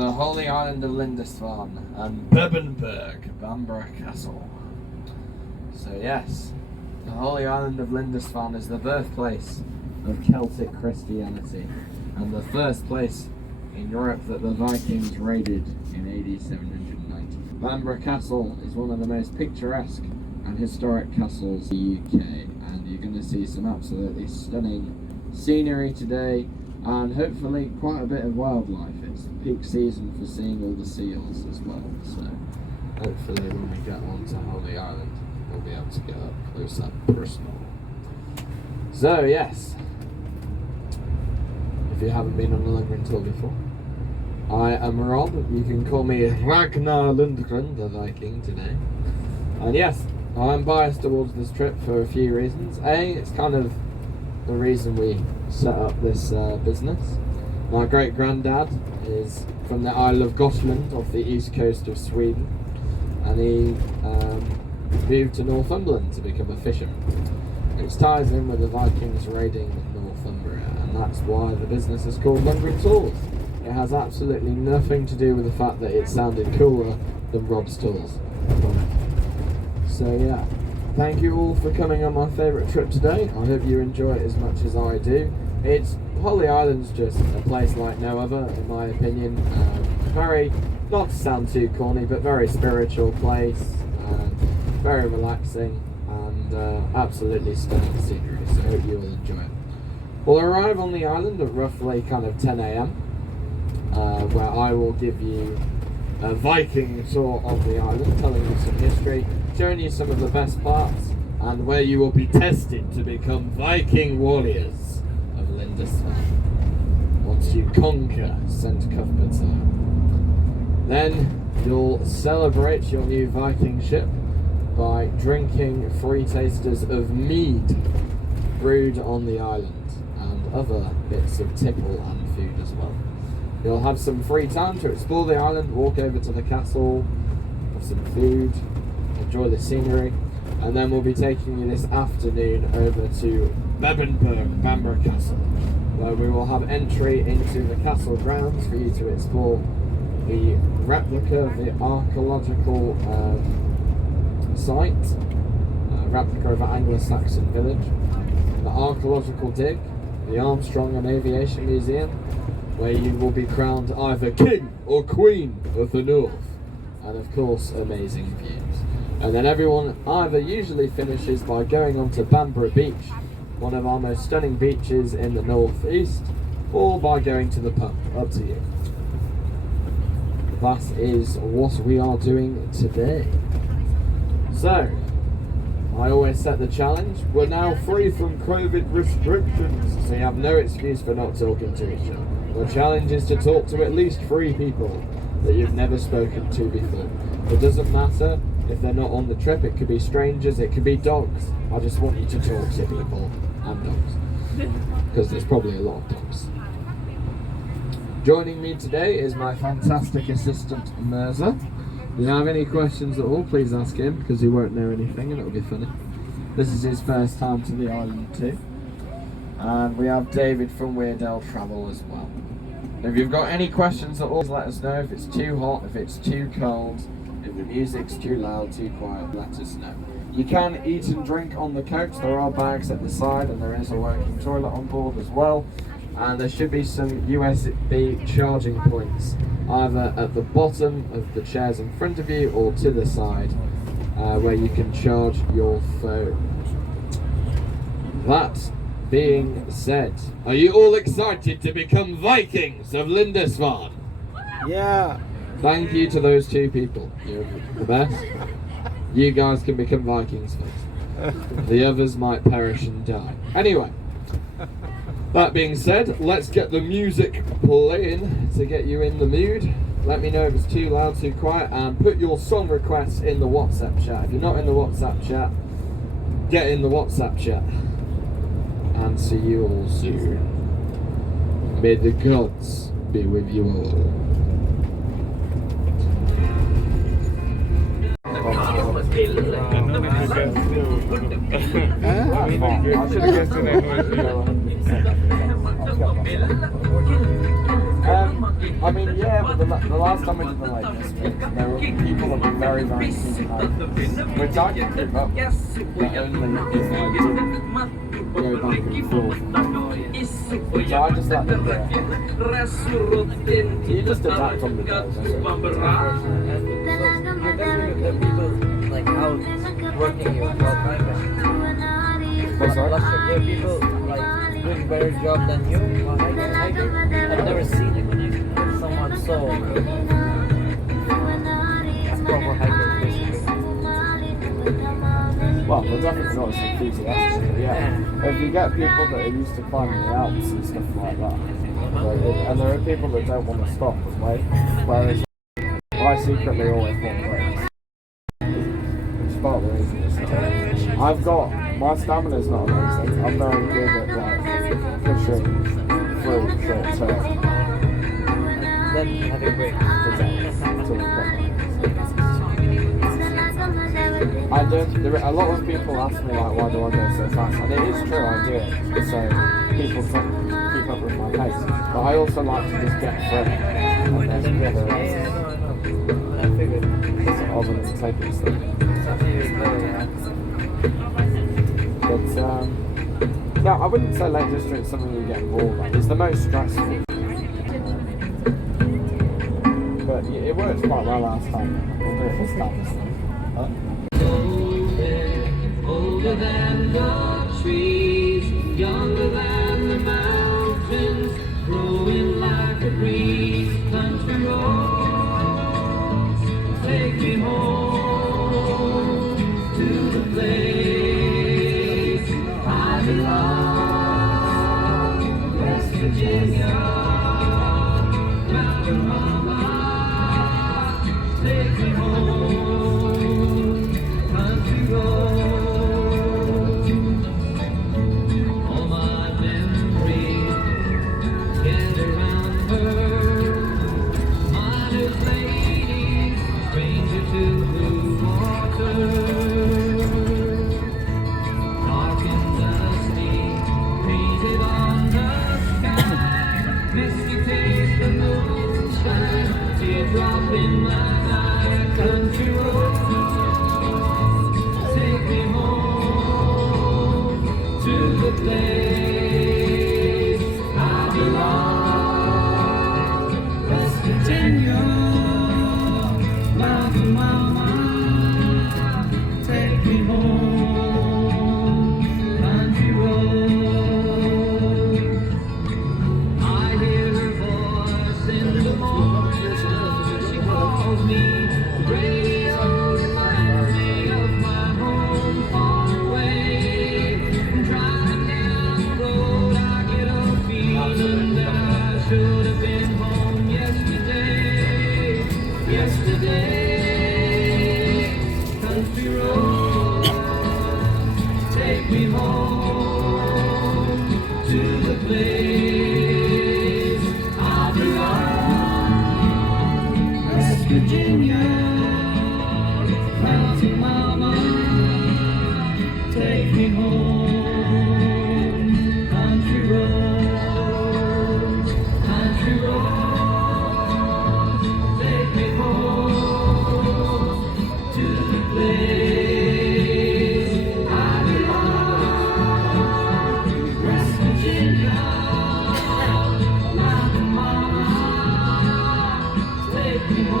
the holy island of Lindisfarne and Bamburgh Castle. So yes, the holy island of Lindisfarne is the birthplace of Celtic Christianity and the first place in Europe that the Vikings raided in AD 790. Bamburgh Castle is one of the most picturesque and historic castles in the UK, and you're going to see some absolutely stunning scenery today and hopefully quite a bit of wildlife. It's peak season for seeing all the seals as well, so hopefully when we get onto Holy Island we'll be able to get up close up personal. So yes, if you haven't been on a Lundgren tour before, I am Rob. You can call me Ragnar Lundgren, the Viking, today. And yes, I'm biased towards this trip for a few reasons. A, it's kind of the reason we set up this business. My great granddad is from the Isle of Gotland off the east coast of Sweden, and he moved to Northumberland to become a fisherman. It ties in with the Vikings raiding Northumbria, and that's why the business is called Lundgren Tours. It has absolutely nothing to do with the fact that it sounded cooler than Rob's Tours. So yeah, thank you all for coming on my favourite trip today. I hope you enjoy it as much as I do. Holy Island's just a place like no other, in my opinion. Very, not to sound too corny, but very spiritual place. Very relaxing and absolutely stunning scenery. So I hope you all enjoy it. We'll arrive on the island at roughly kind of 10 AM, where I will give you a Viking tour of the island, telling you some history, showing you some of the best parts, and where you will be tested to become Viking warriors of Lindisfarne once you conquer St. Cuthbert's. Then you'll celebrate your new Viking ship by drinking free tasters of mead brewed on the island and other bits of tipple and food as well. You'll have some free time to explore the island, walk over to the castle, have some food, enjoy the scenery, and then we'll be taking you this afternoon over to Bamburgh Castle, where we will have entry into the castle grounds for you to explore the replica of the archaeological site, replica of an Anglo-Saxon village, the archaeological dig, the Armstrong and Aviation Museum, where you will be crowned either King or Queen of the North, and of course amazing views. And then everyone either usually finishes by going on to Bamburgh Beach, one of our most stunning beaches in the northeast, or by going to the pub, up to you. That is what we are doing today. So, I always set the challenge. We're now free from COVID restrictions, so you have no excuse for not talking to each other. The challenge is to talk to at least 3 people that you've never spoken to before. It doesn't matter if they're not on the trip, it could be strangers, it could be dogs. I just want you to talk to people and dogs, because there's probably a lot of dogs. Joining me today is my fantastic assistant, Mirza. If you have any questions at all, please ask him, because he won't know anything and it'll be funny. This is his first time to the island too. And we have David from Weird Travel as well. If you've got any questions at all, let us know. If it's too hot, if it's too cold, if the music's too loud, too quiet, let us know. You can eat and drink on the coach. There are bags at the side and there is a working toilet on board as well. And there should be some USB charging points either at the bottom of the chairs in front of you or to the side where you can charge your phone. That being said, are you all excited to become Vikings of Lindisfarne? Yeah. Thank you to those 2 people. You're the best. You guys can become Vikings first. The others might perish and die. Anyway, that being said, let's get the music playing to get you in the mood. Let me know if it's too loud, too quiet, and put your song requests in the WhatsApp chat. If you're not in the WhatsApp chat, get in the WhatsApp chat. And see you all soon. May the gods be with you all. I mean, yeah, but the last time we did the Lake District, there were people that were very, very keen which I can keep up, but only if I didn't go back and forth. So I just let them do it. You just adapt on the go. You're telling the people like how working you full time. What's that? Plus, there are people like doing better job than you. I've never seen it. Someone so proper hiker basically. Well, they're definitely not as enthusiastic, but yeah. If you get people that are used to climbing the Alps and stuff like that, and there are people that don't want to stop and wait, whereas I secretly always want breaks. Which is part of the reason it's not. I've got, my stamina's not amazing. I'm very good at like pushing through short term. Then have a break. I don't. A lot of people ask me like, why do I go so fast? And it is true, I do it so people can keep up with my pace. But I also like to just get through it and then get the rest. I know. I figured. Other than taking stuff. But yeah, I wouldn't say Lake District is something you get bored of. It's the most stressful. But it worked quite well last time. We'll do it this time. Older than the trees, younger than the mountains, growing like a breeze. Country roads, take me home to the place I belong. West Virginia, Mountain Mama, take me home. Country roads. Drop in my eye, country roads, take me home to the place I belong. West Virginia, Mountain Mama, take me home, country roads. I hear her voice in the morning. Me. The radio reminds me of my home far away. Driving down the road, I get a feeling that I should have been home yesterday. Yesterday, country road, take me home to the place I belong. Virginia, Mountain Mama, take me home. Country roads, take me home to the place I belong. West Virginia, Mountain Mama, take me home.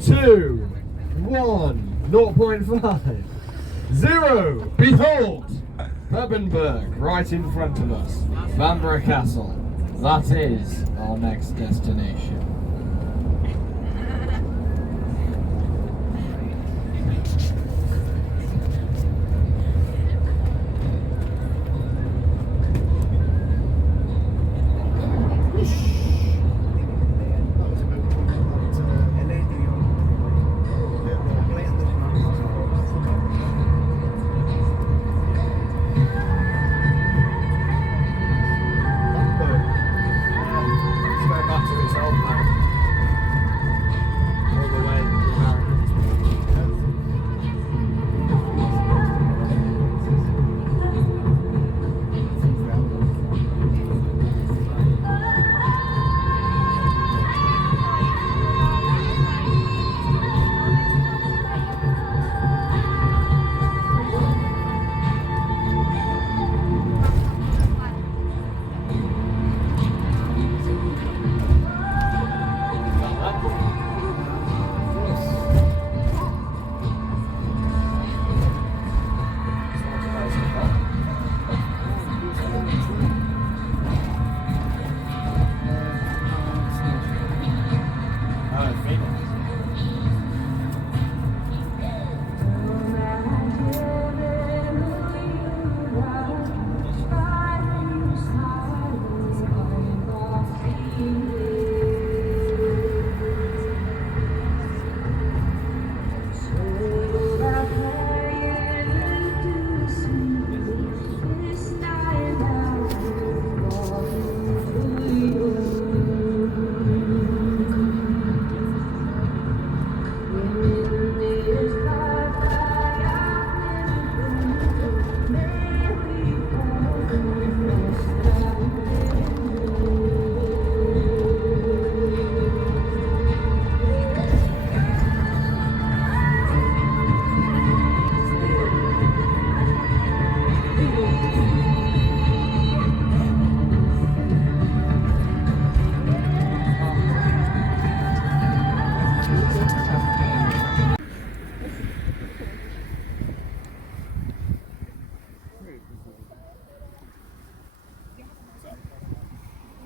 Two, 1, 0.5, 0. Behold, Bamburgh right in front of us. Bamburgh Castle. That is our next destination.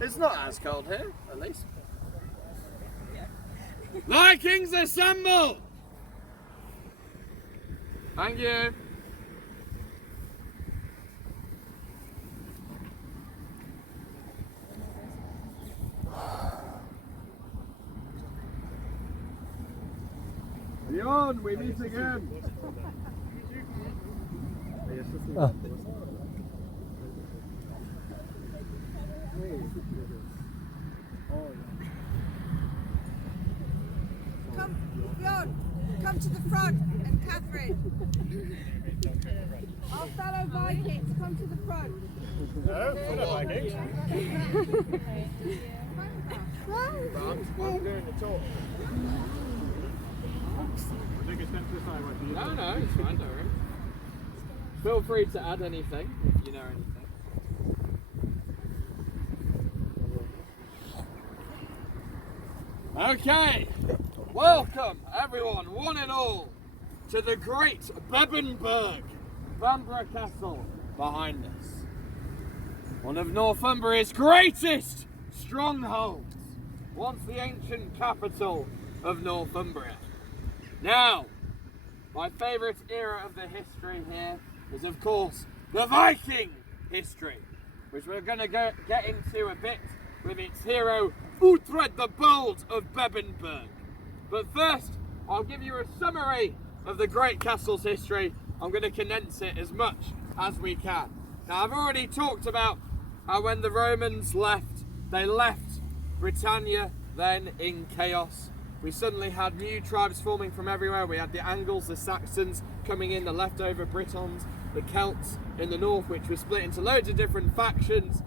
It's not as cold here, at least. Vikings assemble! Thank you. Beyond, we meet again. Come, Bjorn, come to the front, and Catherine. Our fellow Vikings, come to the front. No, we're not Vikings. I'm doing the talk. I think it's meant to decide what you No, no, it's fine, don't worry. Feel free to add anything if you know anything. Okay, welcome everyone, one and all, to the great Bamburgh, Bamburgh Castle behind us. One of Northumbria's greatest strongholds, once the ancient capital of Northumbria. Now, my favourite era of the history here is, of course, the Viking history, which we're going to get into a bit with its hero, Uhtred the Bold of Bamburgh. But first, I'll give you a summary of the great castle's history. I'm going to condense it as much as we can. Now, I've already talked about how when the Romans left, they left Britannia then in chaos. We suddenly had new tribes forming from everywhere. We had the Angles, the Saxons coming in, the leftover Britons, the Celts in the north, which were split into loads of different factions.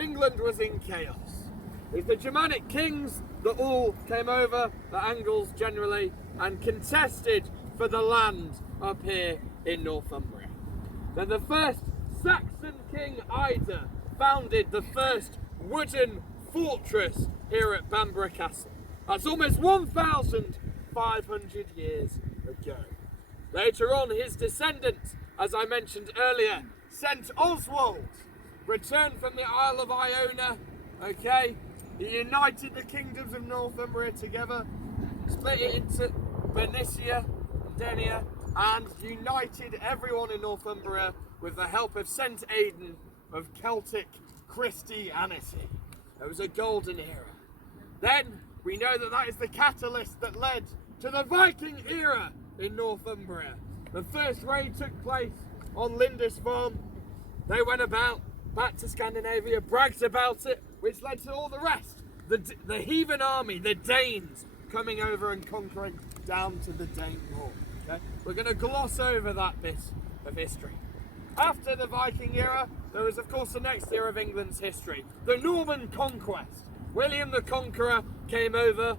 England was in chaos. It's the Germanic kings that all came over, the Angles generally, and contested for the land up here in Northumbria. Then the first Saxon king Ida founded the first wooden fortress here at Bamburgh Castle. That's almost 1,500 years ago. Later on, his descendants, as I mentioned earlier, St. Oswald, returned from the Isle of Iona, okay? He united the kingdoms of Northumbria together, split it into Bernicia, Denia, and united everyone in Northumbria with the help of St. Aidan of Celtic Christianity. It was a golden era. Then, we know that that is the catalyst that led to the Viking era in Northumbria. The first raid took place on Lindisfarne. They went about back to Scandinavia, bragged about it, which led to all the rest. The heathen army, the Danes, coming over and conquering down to the Dane Wall. Okay? We're going to gloss over that bit of history. After the Viking era, there was of course the next era of England's history, the Norman conquest. William the Conqueror came over.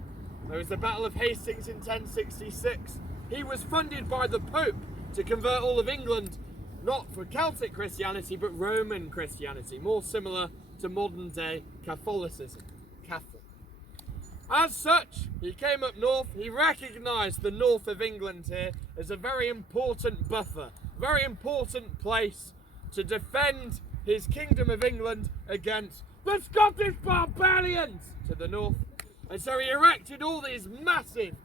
There was the Battle of Hastings in 1066. He was funded by the Pope to convert all of England, not for Celtic Christianity, but Roman Christianity, more similar to modern day Catholicism. Catholic. As such, he came up north. He recognised the north of England here as a very important buffer, very important place to defend his kingdom of England against the Scottish barbarians to the north. And so he erected all these massive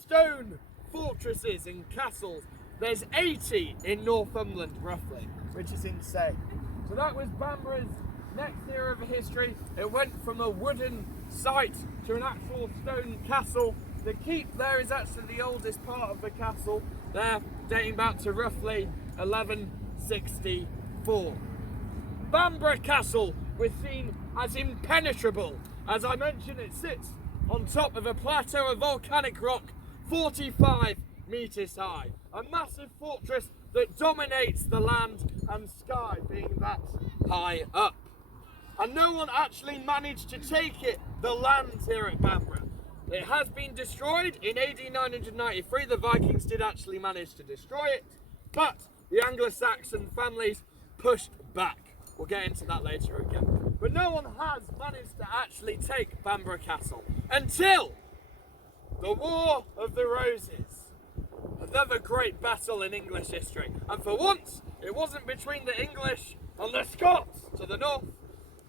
stone fortresses and castles. There's 80 in Northumberland, roughly, which is insane. So that was Bamburgh's next era of history. It went from a wooden site to an actual stone castle. The keep there is actually the oldest part of the castle there, dating back to roughly 1164. Bamburgh Castle was seen as impenetrable. As I mentioned, it sits on top of a plateau of volcanic rock 45 metres high. A massive fortress that dominates the land and sky, being that high up. And no one actually managed to take it, the land here at Bamburgh. It has been destroyed in AD 993. The Vikings did actually manage to destroy it, but the Anglo-Saxon families pushed back. We'll get into that later again. But no one has managed to actually take Bamburgh Castle until the War of the Roses. Another great battle in English history. And for once, it wasn't between the English and the Scots to the north.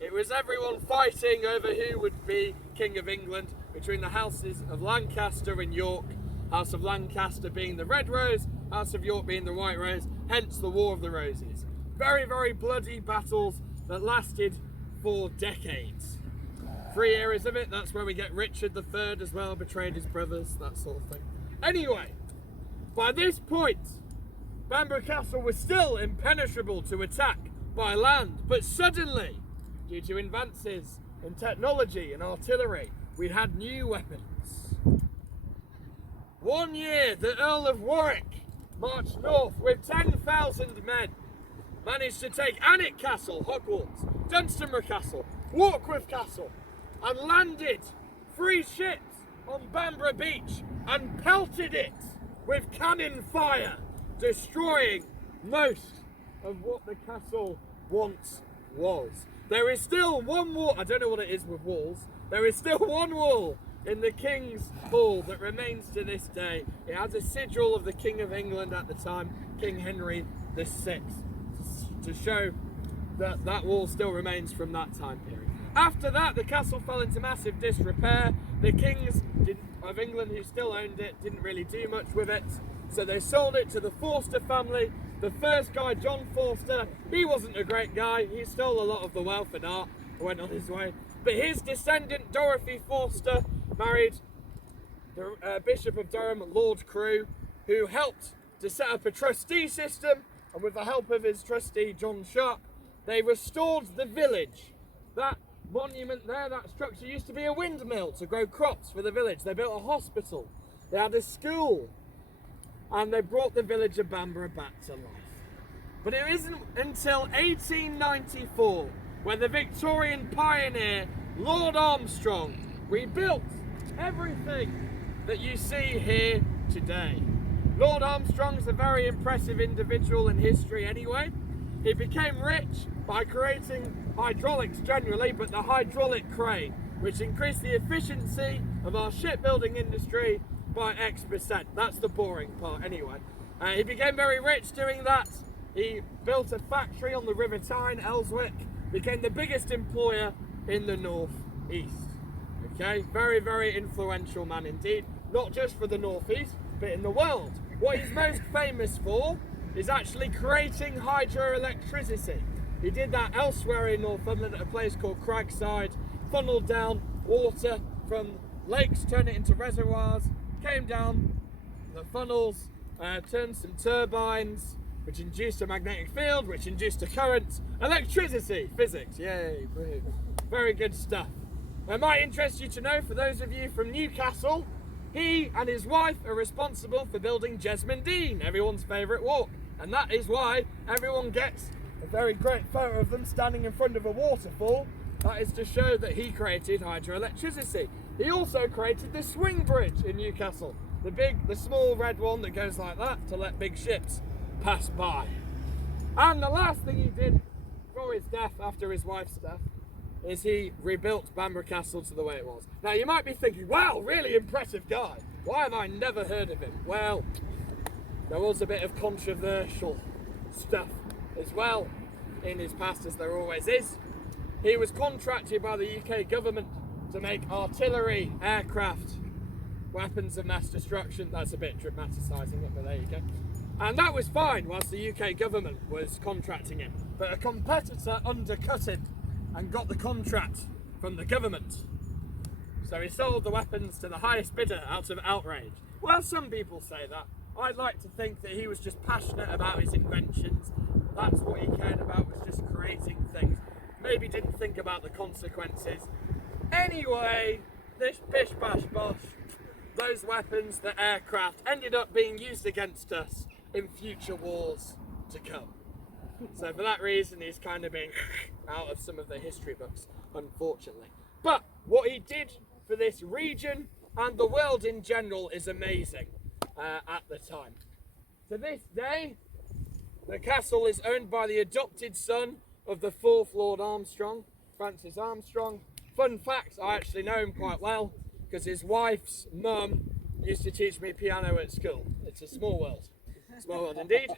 It was everyone fighting over who would be King of England between the houses of Lancaster and York. House of Lancaster being the Red Rose, House of York being the White Rose, hence the War of the Roses. Very, very bloody battles that lasted for decades. 3 eras of it, that's where we get Richard III as well, betrayed his brothers, that sort of thing. Anyway, by this point, Bamburgh Castle was still impenetrable to attack by land, but suddenly, due to advances in technology and artillery, we had new weapons. 1 year, the Earl of Warwick marched north with 10,000 men, managed to take Alnwick Castle, Hogwarts, Dunstable Castle, Warkworth Castle, and landed 3 ships on Bamburgh Beach and pelted it with cannon fire, destroying most of what the castle once was. There is still one wall, I don't know what it is with walls, there is still one wall in the King's Hall that remains to this day. It has a sigil of the King of England at the time, King Henry VI, to show that that wall still remains from that time period. After that, the castle fell into massive disrepair. The kings of England, who still owned it, didn't really do much with it, so they sold it to the Forster family. The first guy, John Forster, he wasn't a great guy. He stole a lot of the wealth and art and went on his way. But his descendant, Dorothy Forster, married the Bishop of Durham, Lord Crewe, who helped to set up a trustee system, and with the help of his trustee, John Sharp, they restored the village. That monument there, that structure, used to be a windmill to grow crops for the village. They built a hospital, they had a school, and they brought the village of Bamburgh back to life. But it isn't until 1894 when the Victorian pioneer Lord Armstrong rebuilt everything that you see here today. Lord Armstrong's a very impressive individual in history anyway. He became rich by creating hydraulics generally, but the hydraulic crane, which increased the efficiency of our shipbuilding industry by X%. That's the boring part anyway. He became very rich doing that. He built a factory on the River Tyne, Ellswick, became the biggest employer in the North East. Okay, very, very influential man indeed, not just for the North East, but in the world. What he's most famous for is actually creating hydroelectricity. He did that elsewhere in Northumberland at a place called Cragside, funneled down water from lakes, turned it into reservoirs, came down the funnels, turned some turbines, which induced a magnetic field, which induced a current, electricity, physics, yay, very good stuff. It might interest you to know, for those of you from Newcastle, he and his wife are responsible for building Jesmond Dean, everyone's favourite walk, and that is why everyone gets a very great photo of them standing in front of a waterfall. That is to show that he created hydroelectricity. He also created the swing bridge in Newcastle, the small red one that goes like that to let big ships pass by. And the last thing he did before his death, after his wife's death, is he rebuilt Bamburgh Castle to the way it was. Now you might be thinking, wow, really impressive guy. Why have I never heard of him? Well, there was a bit of controversial stuff as well in his past, as there always is. He was contracted by the UK government to make artillery, aircraft, weapons of mass destruction. That's a bit dramatising it, but there you go. And that was fine whilst the UK government was contracting him. But a competitor undercut him and got the contract from the government. So he sold the weapons to the highest bidder out of outrage. Well, some people say that. I'd like to think that he was just passionate about his inventions. That's what he cared about, was just creating things. Maybe didn't think about the consequences. Anyway, this bish bash bosh, those weapons, the aircraft, ended up being used against us in future wars to come. So for that reason, he's kind of been out of some of the history books, unfortunately. But what he did for this region and the world in general is amazing at the time. To this day, the castle is owned by the adopted son of the 4th Lord Armstrong, Francis Armstrong. Fun fact, I actually know him quite well because his wife's mum used to teach me piano at school. It's a small world. Small world indeed.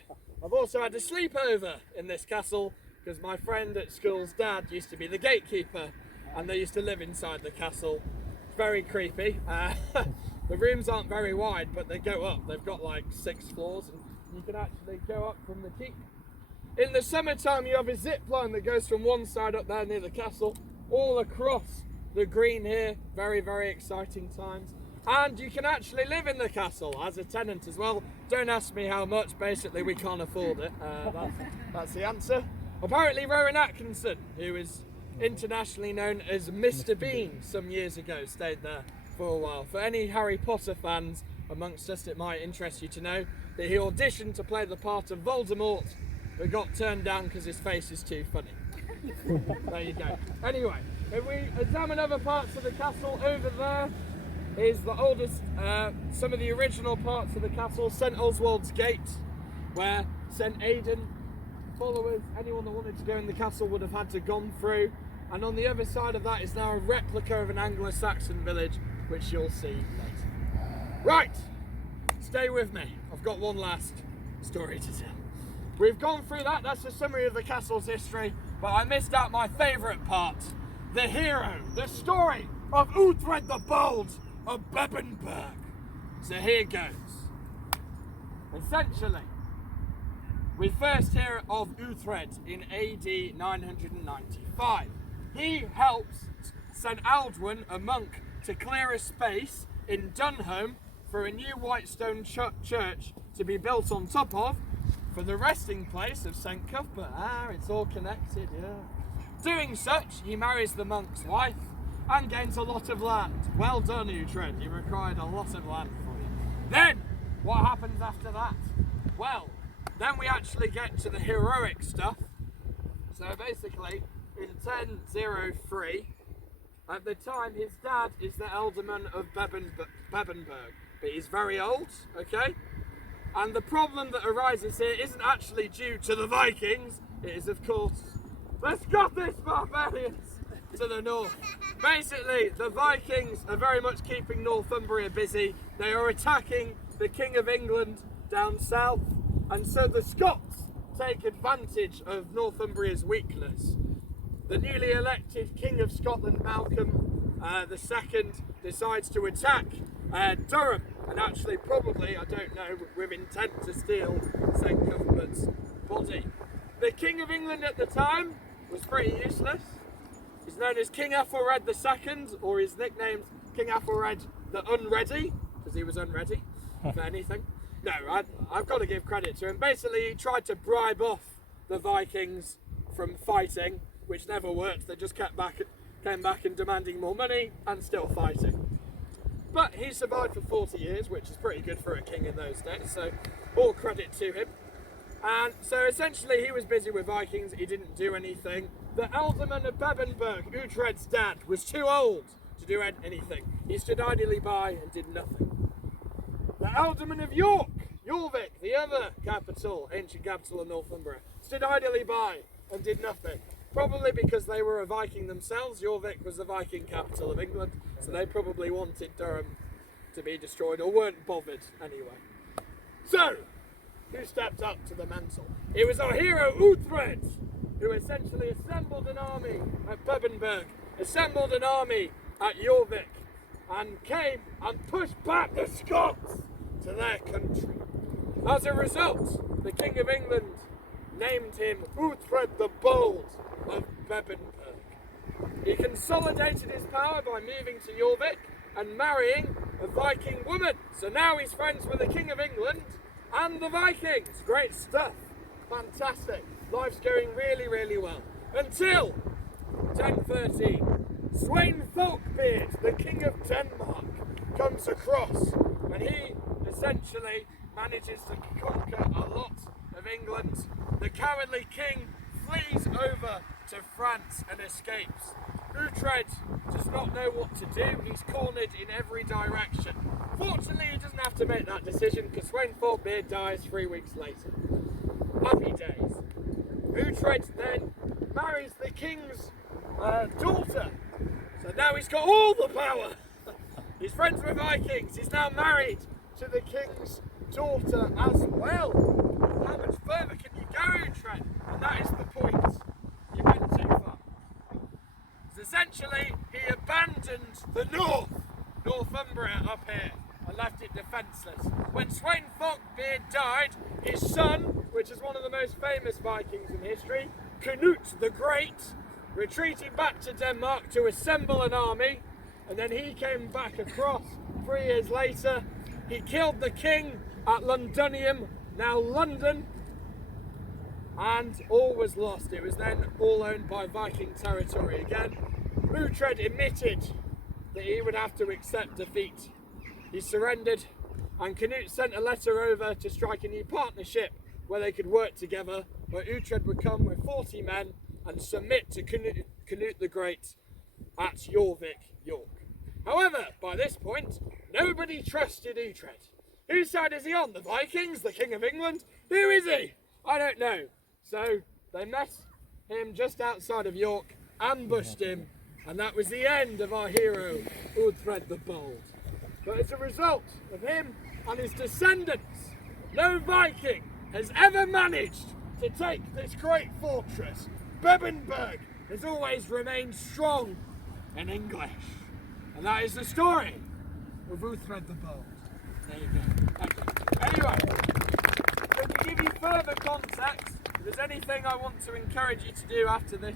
I've also had a sleepover in this castle because my friend at school's dad used to be the gatekeeper, and they used to live inside the castle. Very creepy. The rooms aren't very wide, but they go up. They've got like 6 floors, and you can actually go up from the keep. In the summertime, you have a zip line that goes from one side up there near the castle, all across the green here. Very, very exciting times. And you can actually live in the castle as a tenant as well. Don't ask me how much, basically we can't afford it. That's the answer. Apparently Rowan Atkinson, who is internationally known as Mr. Bean some years ago, stayed there for a while. For any Harry Potter fans amongst us, it might interest you to know that he auditioned to play the part of Voldemort, but got turned down because his face is too funny. There you go. Anyway, if we examine other parts of the castle, over there is the oldest, some of the original parts of the castle, St. Oswald's Gate, where St. Aidan followers, anyone that wanted to go in the castle would have had to gone through. And on the other side of that is now a replica of an Anglo-Saxon village, which you'll see later. Right, stay with me. I've got one last story to tell. We've gone through that, that's a summary of the castle's history, but I missed out my favourite part. The hero, the story of Uhtred the Bold of Bamburgh. So here goes. Essentially, we first hear of Uhtred in AD 995. He helps St. Aldwin, a monk, to clear a space in Dunham for a new white stone church to be built on top of, for the resting place of St. Cuthbert. It's all connected, yeah. Doing such, he marries the monk's wife and gains a lot of land. Well done, Uhtred, you required a lot of land for you. Then, what happens after that? Well, then we actually get to the heroic stuff. So basically, in 1003, at the time his dad is the alderman of Bamburgh, but he's very old, okay? And the problem that arises here isn't actually due to the Vikings, it is of course the Scottish barbarians to the north. Basically, the Vikings are very much keeping Northumbria busy. They are attacking the King of England down south, and so the Scots take advantage of Northumbria's weakness. The newly elected King of Scotland, Malcolm II, decides to attack Durham, and actually probably, I don't know, with intent to steal St. Cuthbert's body. The King of England at the time was pretty useless. He's known as King Ethelred II, or his nickname's King Ethelred the Unready, because he was unready for anything. No, I've got to give credit to him. Basically, he tried to bribe off the Vikings from fighting, which never worked. They just came back and demanding more money and still fighting. But he survived for 40 years, which is pretty good for a king in those days, so all credit to him. And so essentially he was busy with Vikings, he didn't do anything. The alderman of Bamburgh, Uhtred's dad, was too old to do anything. He stood idly by and did nothing. The alderman of Jorvik, the other capital, ancient capital of Northumbria, stood idly by and did nothing. Probably because they were a Viking themselves. Jorvik was the Viking capital of England, so they probably wanted Durham to be destroyed, or weren't bothered anyway. So, who stepped up to the mantle? It was our hero Uhtred, who essentially assembled an army at Bamburgh, assembled an army at Jorvik, and came and pushed back the Scots to their country. As a result, the King of England named him Uhtred the Bold of Bamburgh. He consolidated his power by moving to Jorvik and marrying a Viking woman. So now he's friends with the King of England and the Vikings. Great stuff. Fantastic. Life's going really, really well. Until 1013. Sweyn Folkbeard, the King of Denmark, comes across, and he essentially manages to conquer a lot of England. The cowardly king flees over to France and escapes. Uhtred does not know what to do. He's cornered in every direction. Fortunately, he doesn't have to make that decision because Sweyn Folkbeard dies 3 weeks later. Happy days. Uhtred then marries the king's daughter. So now he's got all the power. He's friends with Vikings. He's now married to the king's daughter as well. How much further can you go, Uhtred? And that is the point essentially, he abandoned the north, Northumberland up here, and left it defenceless. When Sweyn Forkbeard died, his son, which is one of the most famous Vikings in history, Canute the Great, retreated back to Denmark to assemble an army, and then he came back across 3 years later. He killed the king at Londinium, now London, and all was lost. It was then all owned by Viking territory again. Uhtred admitted that he would have to accept defeat. He surrendered, and Canute sent a letter over to strike a new partnership where they could work together, where Uhtred would come with 40 men and submit to Canute the Great at Jorvik, York. However, by this point, nobody trusted Uhtred. Whose side is he on? The Vikings? The King of England? Who is he? I don't know. So they met him just outside of York, ambushed him, and that was the end of our hero, Uhtred the Bold. But as a result of him and his descendants, no Viking has ever managed to take this great fortress. Bamburgh has always remained strong and English. And that is the story of Uhtred the Bold. There you go. Thank you. Anyway, to give you further context, if there's anything I want to encourage you to do after this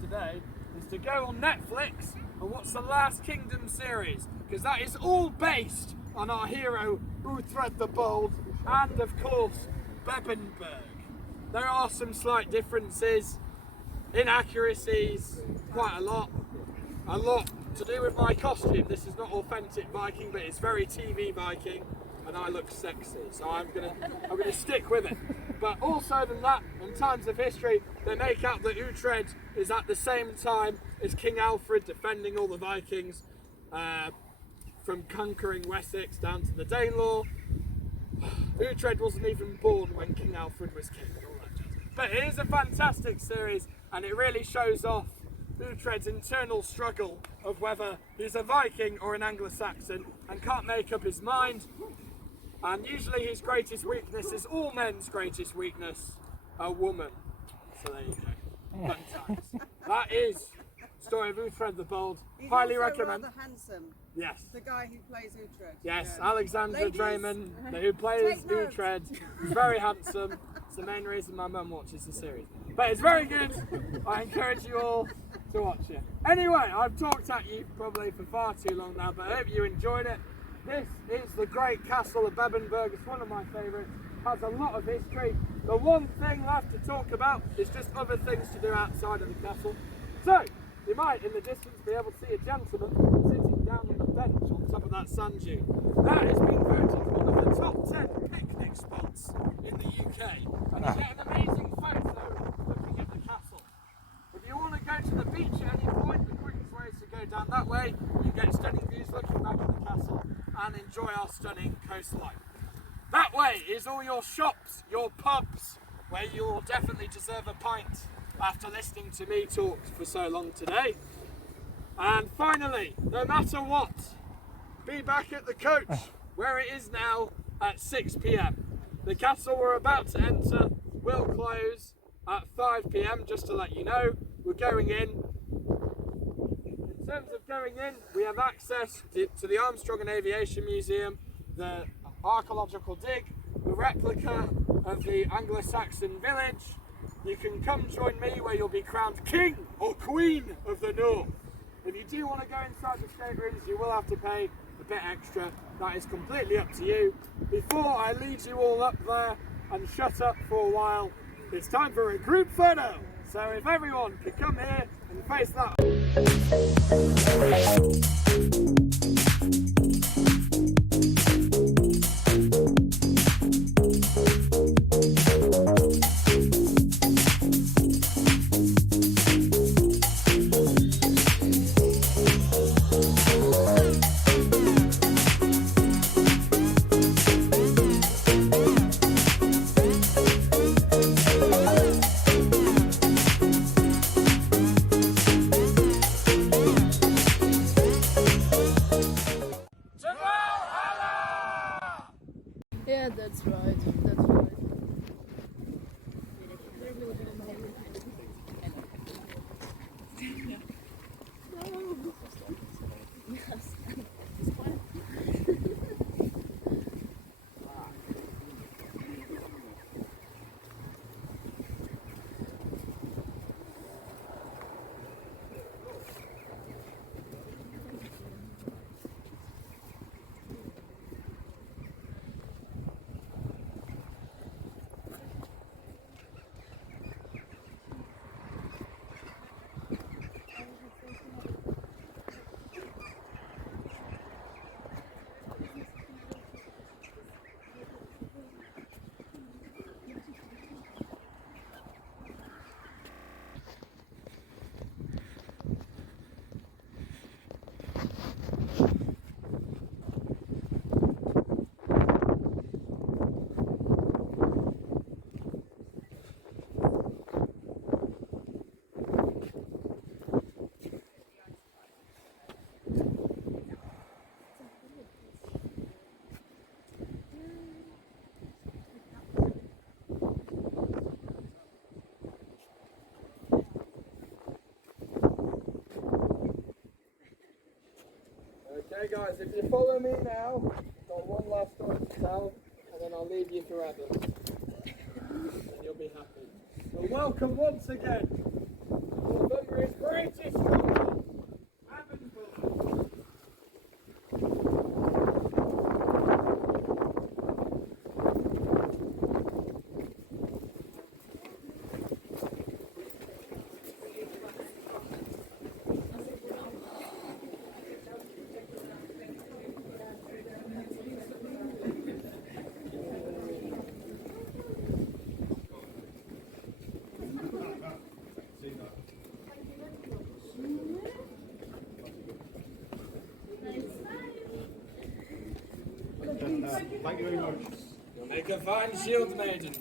today, is to go on Netflix and watch the Last Kingdom series, because that is all based on our hero Uhtred the Bold and, of course, Bamburgh. There are some slight differences, inaccuracies, quite a lot to do with my costume. This is not authentic Viking, but it's very TV Viking, and I look sexy, so I'm gonna stick with it. But also than that, in times of history, they make out that Uhtred is at the same time as King Alfred defending all the Vikings, from conquering Wessex down to the Danelaw. Uhtred wasn't even born when King Alfred was king and all that jazz. But it is a fantastic series, and it really shows off Uhtred's internal struggle of whether he's a Viking or an Anglo-Saxon and can't make up his mind. And usually his greatest weakness is all men's greatest weakness, a woman. So there you go. Fun times. That is the story of Uhtred the Bold. He's Highly also recommend. rather handsome. Yes. The guy who plays Uhtred. Yes, Yeah. Alexander Ladies, Draymond, who plays take notes. Uhtred. He's very handsome. It's the main reason my mum watches the series. But it's very good. I encourage you all to watch it. Anyway, I've talked at you probably for far too long now, but I hope you enjoyed it. This is the great castle of Bamburgh. It's one of my favourites. Has a lot of history. The one thing left to talk about is just other things to do outside of the castle. So, you might in the distance be able to see a gentleman sitting down on the bench on top of that sand dune. That has been voted one of the top 10 picnic spots in the UK. And you get an amazing photo looking at the castle. If you want to go to the beach at any point, the quickest way is to go down that way. You get stunning views looking back at the castle and enjoy our stunning coastline. That way is all your shops, your pubs, where you'll definitely deserve a pint after listening to me talk for so long today. And finally, no matter what, be back at the coach, where it is now at 6 p.m. The castle we're about to enter will close at 5 p.m, just to let you know. We're going in. In terms of going in, we have access to the Armstrong and Aviation Museum, the archaeological dig, the replica of the Anglo-Saxon village. You can come join me where you'll be crowned King or Queen of the North. If you do want to go inside the staterooms, you will have to pay a bit extra. That is completely up to you. Before I lead you all up there and shut up for a while, it's time for a group photo. So if everyone could come here and face that. Guys, if you follow me now, I've got one last story to tell, and then I'll leave you forever. And you'll be happy. Well, welcome once again to Northumberland's greatest wonder, Bamburgh. Thank you very much. You'll make a fine shield maiden.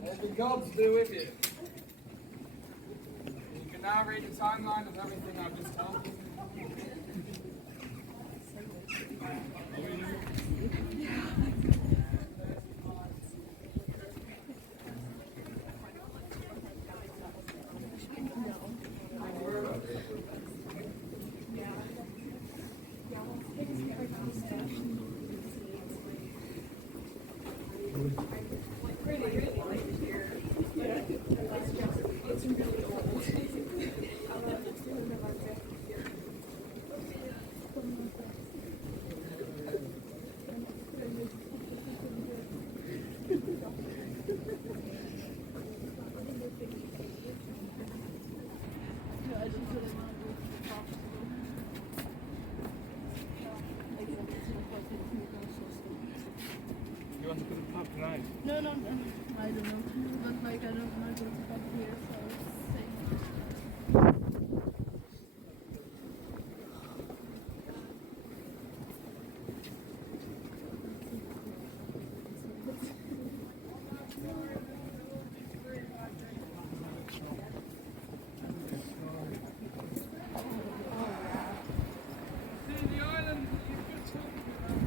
May the gods be with you. You can now read the timeline of everything I've just told you. You want to go to the pub tonight? No, I don't know. But like, I don't want to go to pub here, so I was saying. See the island that you've just talked about.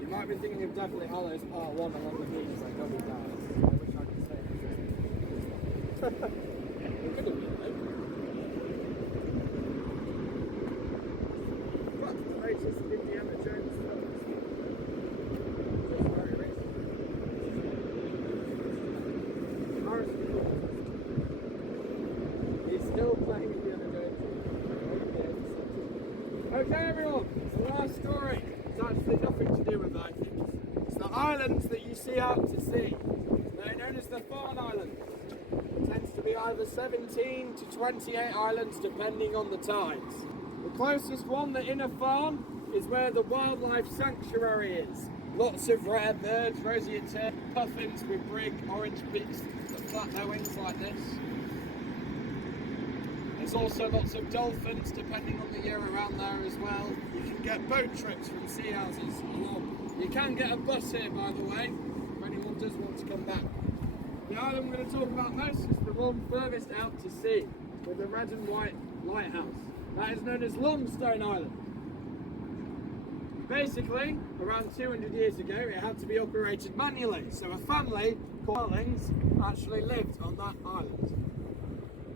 You might be thinking of Definitely Hollows Part 1 along the beach like Dobby Dies. I wish I could say that. It could have been, though. What the latest Indiana Jones films? Just very recent. Harrison Ford. He's still playing Indiana Jones. Okay, everyone, it's the last story. It's actually nothing to do with Vikings. It's the islands that you see out to sea. They're known as the Farne Islands. It tends to be either 17 to 28 islands depending on the tides. The closest one, the Inner Farne, is where the wildlife sanctuary is. Lots of rare birds, roseate tail, puffins with brig, orange beaks that flap their wings like this. There's also lots of dolphins depending on the year around there as well. You can get boat trips from sea houses along. You can get a bus here, by the way, if anyone does want to come back. The island I'm going to talk about most is the one furthest out to sea, with the red and white lighthouse. That is known as Longstone Island. Basically, around 200 years ago, it had to be operated manually, so a family called Darlings actually lived on that island.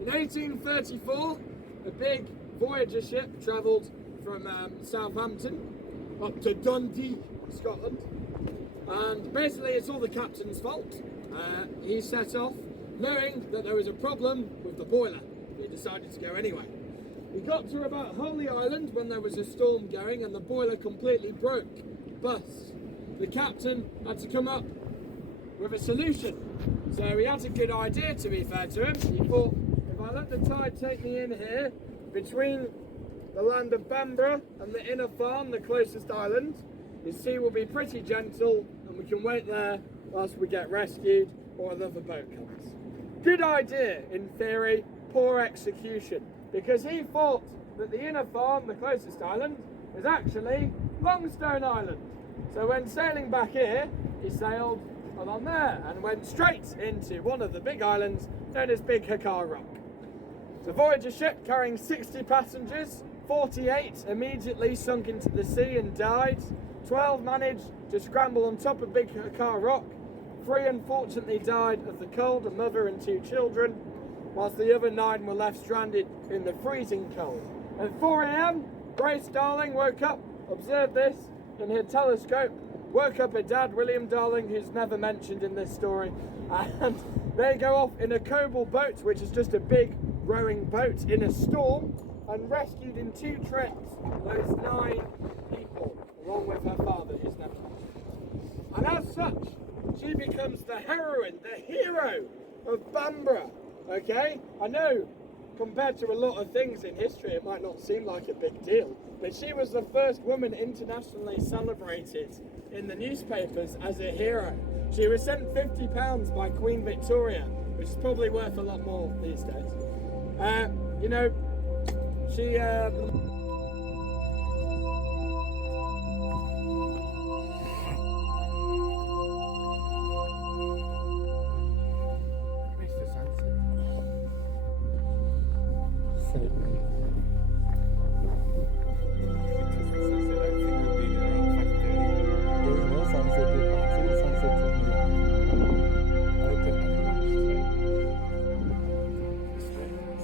In 1834, a big Voyager ship travelled from Southampton up to Dundee, Scotland, and basically it's all the captain's fault. He set off knowing that there was a problem with the boiler. He decided to go anyway. We got to about Holy Island when there was a storm going and the boiler completely broke, burst. The captain had to come up with a solution. So he had a good idea, to be fair to him. He thought, if I let the tide take me in here, between the land of Bamburgh and the Inner Farne, the closest island, The sea will be pretty gentle and we can wait there whilst we get rescued or another boat comes. Good idea, in theory, poor execution, because he thought that the inner farm, the closest island, is actually Longstone Island. So when sailing back here, he sailed along there and went straight into one of the big islands known as Big Hakar Rock. The Voyager ship carrying 60 passengers, 48 immediately sunk into the sea and died. 12 managed to scramble on top of Big Hakar Rock. 3 unfortunately died of the cold, a mother and 2 children, whilst the other 9 were left stranded in the freezing cold. At 4 a.m, Grace Darling woke up, observed this in her telescope, woke up her dad, William Darling, who's never mentioned in this story, and they go off in a Coble boat, which is just a big rowing boat in a storm, and rescued in 2 trips those 9 people, along with her father, who's never mentioned. And as such, she becomes the heroine, the hero of Bamburgh. Okay? I know, compared to a lot of things in history, it might not seem like a big deal, but she was the first woman internationally celebrated in the newspapers as a hero. She was sent £50 by Queen Victoria, which is probably worth a lot more these days. You know, she...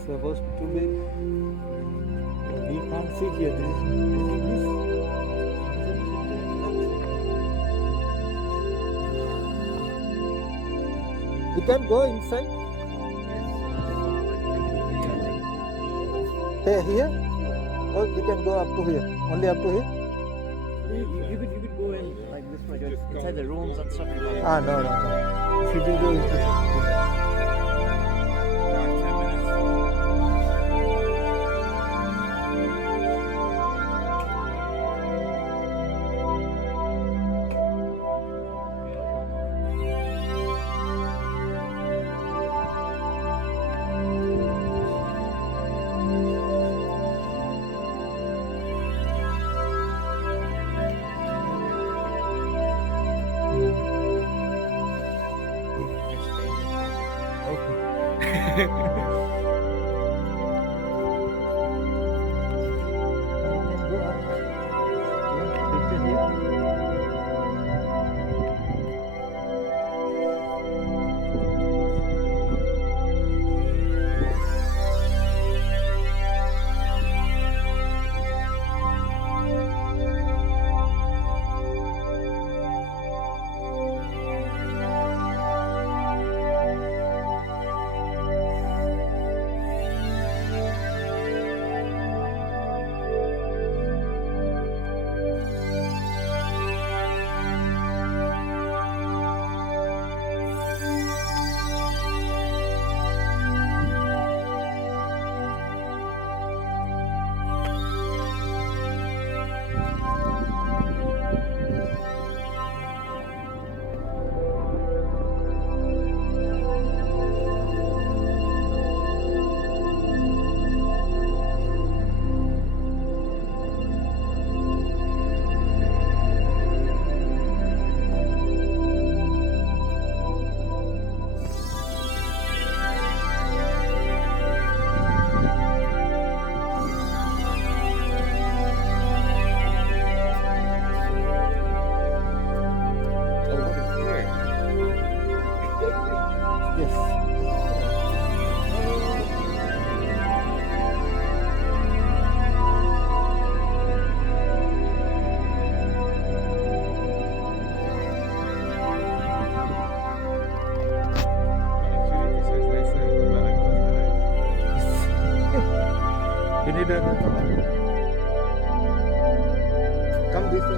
Supposed to be. We can't see here. This we can go inside. Here, or we can go up to here. Only up to here. You could go in like this way, inside the rooms and stuff. Ah, no. If you will go into come this way.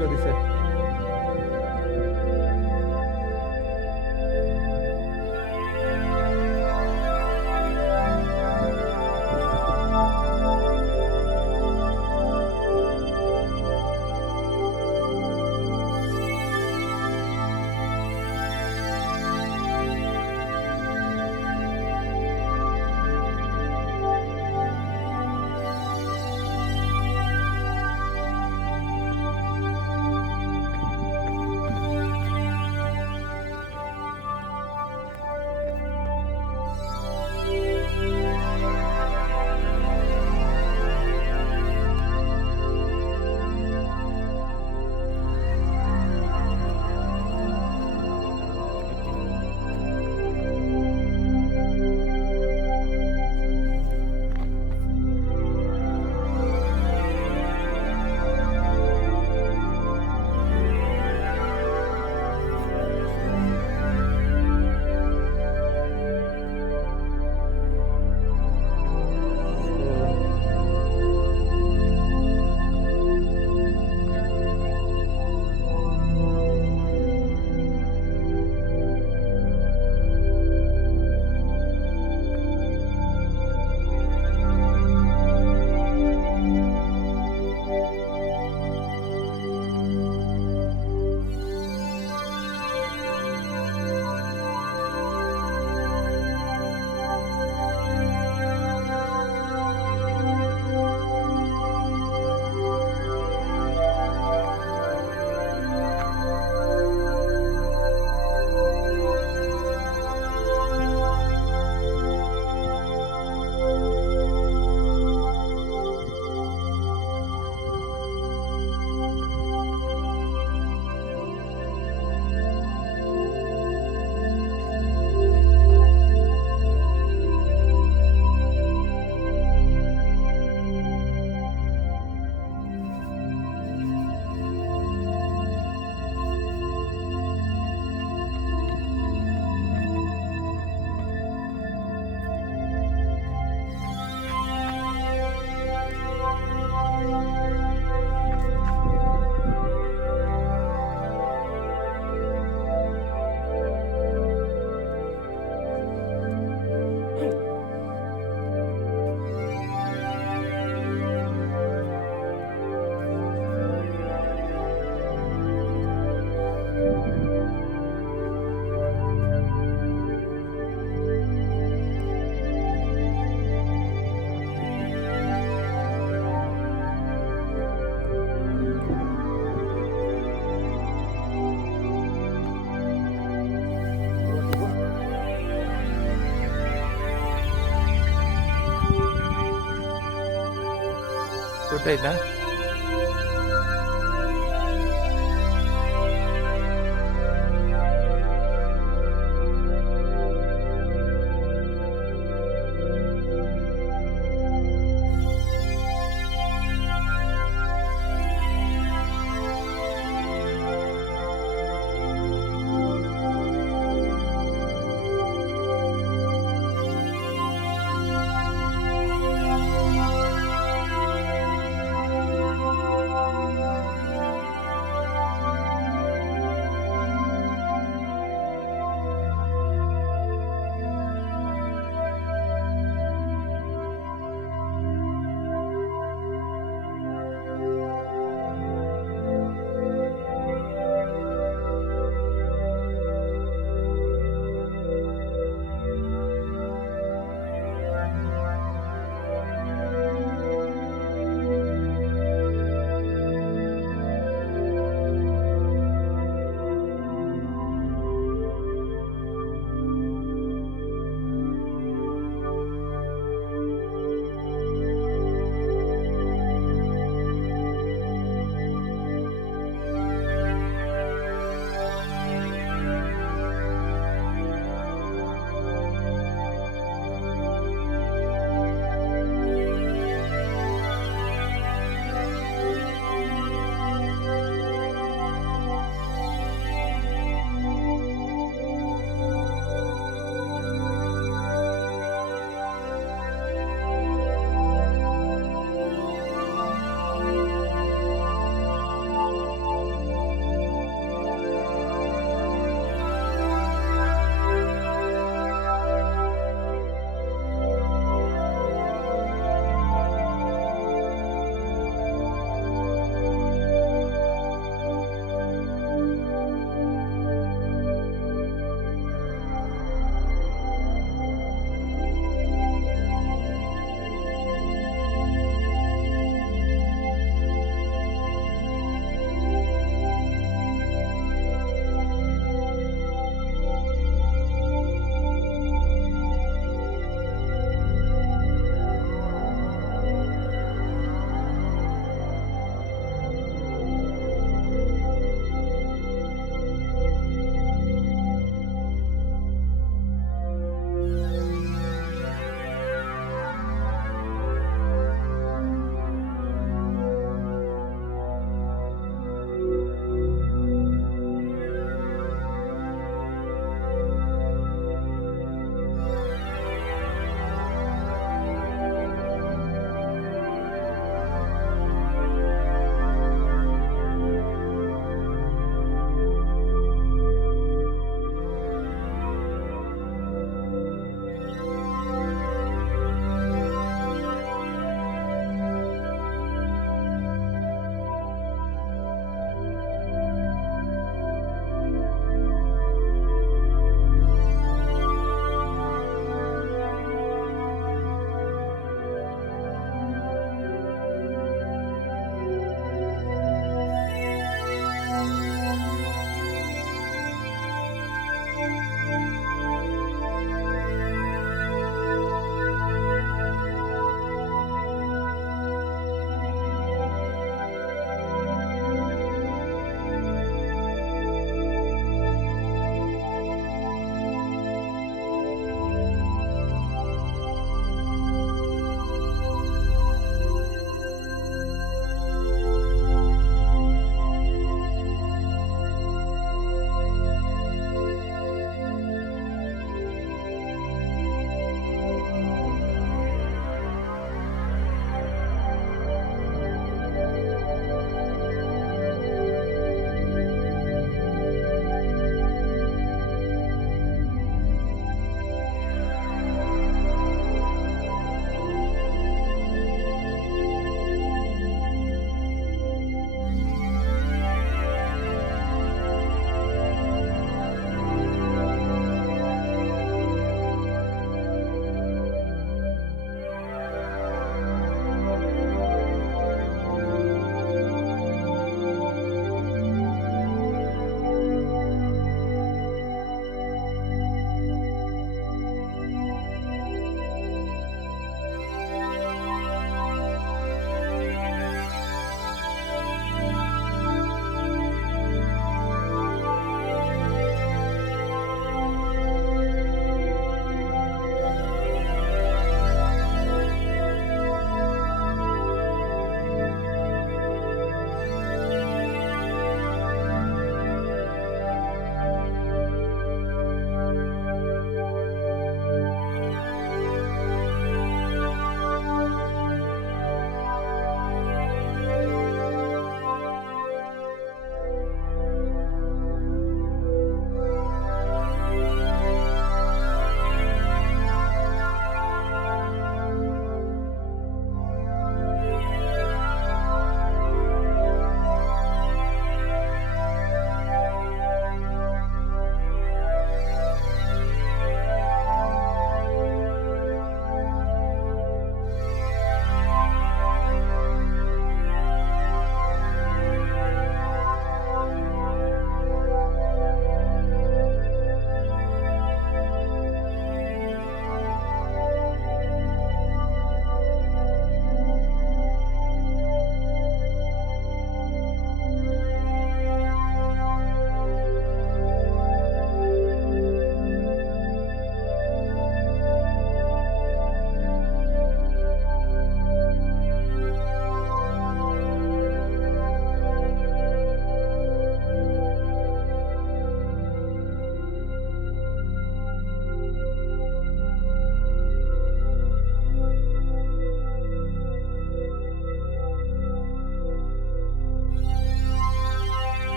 Let's go this way. ದೊಡ್ಡ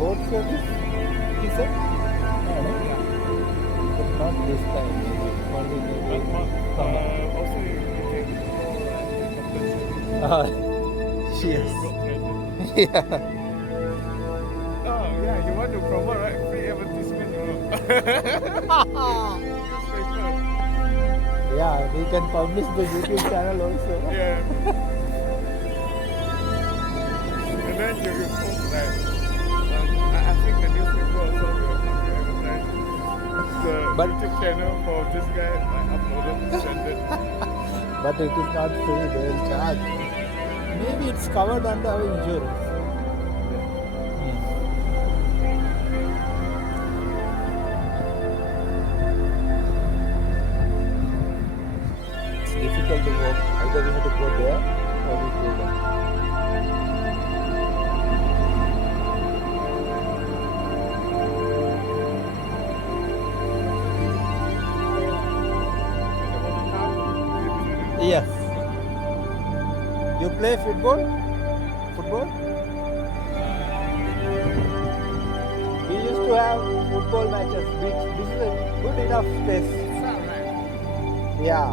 boat service? He said? Yeah, no? But not this time. Only maybe summer. Also, you can Cheers. yeah. Yeah. Oh, yeah, you want to promote, right? Free advertisement, Newspaper. Yeah, we can publish the YouTube channel also. Yeah. And then you will post like, I think the newspaper also will advertise the YouTube channel for this guy, like uploaded, send it. But it is not free, they will charge. Maybe it's covered under our insurance. It's difficult to walk. Either we have to go there or we go there. Yes. You play football? Football? We used to have football matches. This is a good enough space. Yeah.